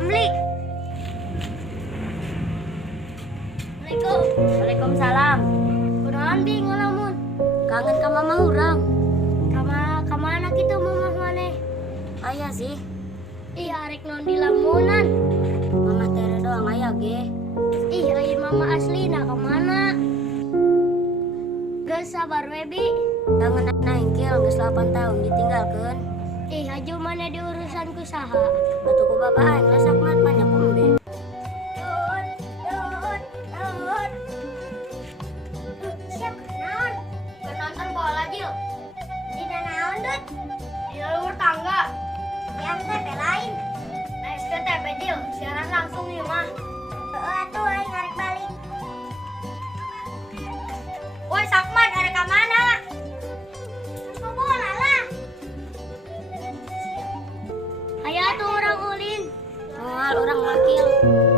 Ramli. Assalamualaikum. Waalaikumsalam. Kunaon bi ngalamun? Kangen ka mama urang. Kamana kitu mamah maneh? Aya sih. Ih arek non di lamunan. Mama tere doang aya ge. Ih ai mama aslina kemana? Geus sabar we bi. Kangen anak engkel geus 8 tahun ditinggalkeun. Ih aju mana di urusan ku saha? Atuh ku bapak aing lesak mat banyak kumbe. Siap naon? Nonton bola Jil. Di naon Dut? Di luar tangga. Yang TP lain. Nah, TP Jil, siaran langsung nih mah. Atuh aing arek balik. Woi Sakman, arek ka mana? Ke bola lah. Aya tuh orang ulin. Moal urang wakil.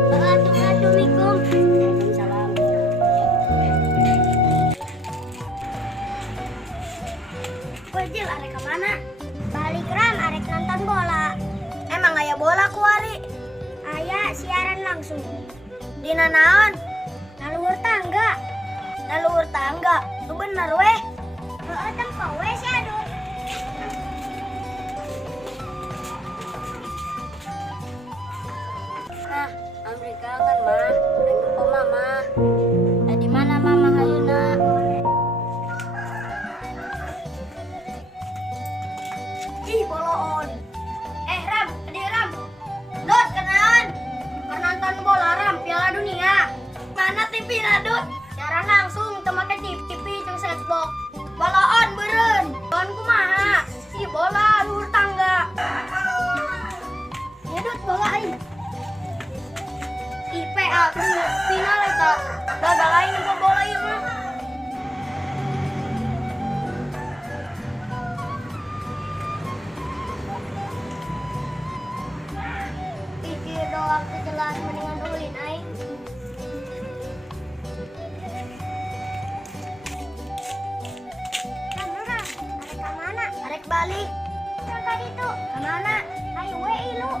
Atuh mikum. Waalaikumsalam. Woi Jil, arek ka mana? Balik Ram, arek nonton bola. Emang aya bola ku ari? Aya siaran langsung. Dina naon? Naluhur tangga. Naluhur tangga. Lu bener weh. Heeh, tempo weh si Adul. Nah, Amri kangen mah. Aing po mama. Di mana mama ayeuna? Ih, boloon. Ram, Ram. Dot, kenaon? Nonton bola Ram, Piala Dunia. Mana TV na, Dot? Siaran langsung, teu make TV jeung setbox. Boloon beureun. Boloon kumaha? Si bola luhur tangga. Ya, Dot, bola aing. IPA final eta. Gagal aing ke bola ieu mah. Pikir doang teu jelas mendingan ulin aing. Ram, arek ka mana? Arek balik. Ka tadi tuh. Ka mana? Ayo we ilu.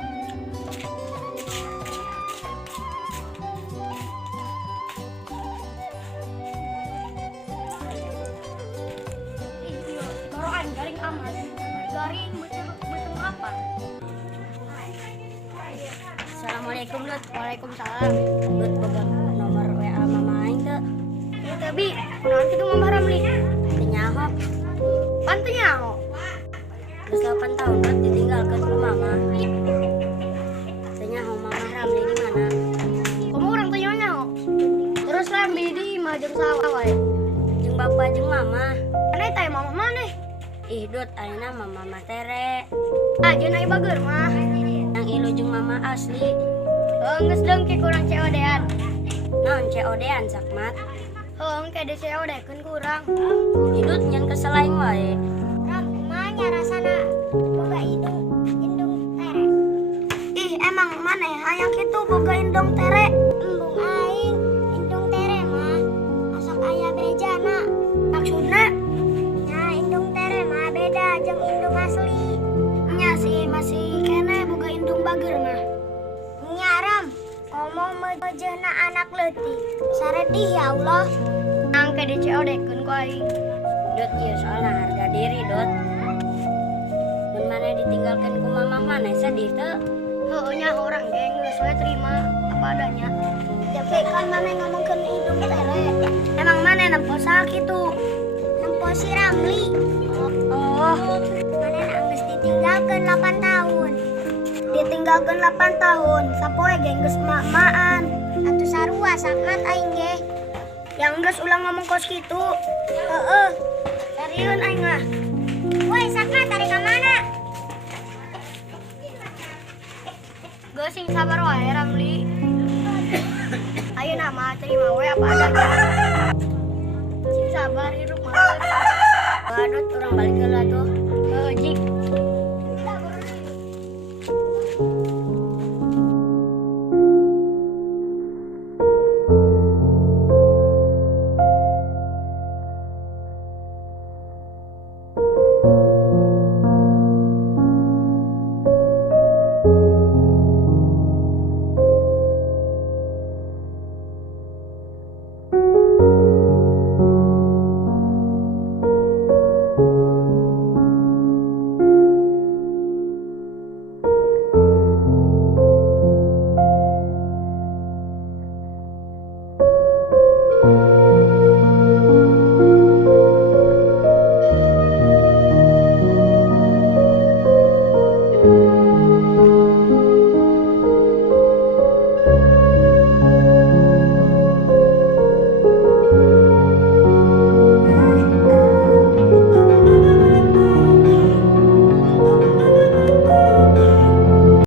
Baru garing aman. Garing betul apa? Assalamualaikum Lut. Waalaikumsalam. Lut boga nomor WA mama aing teu. Ya tapi, kunaon kitu Mama Ramli? Teu nyaho. Pan teu nyaho. Geus 8 tahun Lut ditinggalkeun ku mama. Teu nyaho mama Ramli di mana? Kamu orang teu nyaho. Terus Ramli di imah jeung saha wae. Jeung bapa jeung mama. Mana teh mama maneh? Ih Dut, ayeuna mama tere. Ajeun ai bager mah. Yang ilu jeung mama asli. Geus dengki kurang COD-an. Naon COD-an Sakmat? Engke di COD-keun kurang. Hidut nyen kesel aing wae. Ram, kumanya rasana boga indung tere. Ih, emang maneh hayang kitu boga indung tere? Embung aing, indung tere mah asok aya bejana. Maksudna? Nah, indung tere mah beda jeung indung asli. Nya sih masih kene boga indung bager mah. Nya Ram, ngomong mejeuna anak leutik. Saredih ya Allah. Angke di COD-keun ku aing. Dut ieu soalna harga diri Dut. Mun maneh ditinggalkeun ku mama maneh sedih teu? Heueuh nya orang ge geus we terima apa adanya. Tapi kan maneh ngomongkeun indung tere. Emang maneh nempo saha kitu? Nempo si Ramli. Oh, maneh geus ditinggalkeun 8 tahun. Ditinggalkeun 8 tahun, sapoe ge geus mak-maan. Atuh sarua Sakmat aing ge. Yang geus ulang ngomong kos kitu. Heeh. Sarieun aing mah. Woi Sakmat, arek ka mana? Geus sing sabar wae Ramli. Ayeuna mah terima we apa adanya. Sing sabar hirup mah. Waduh, urang balik heula tuh.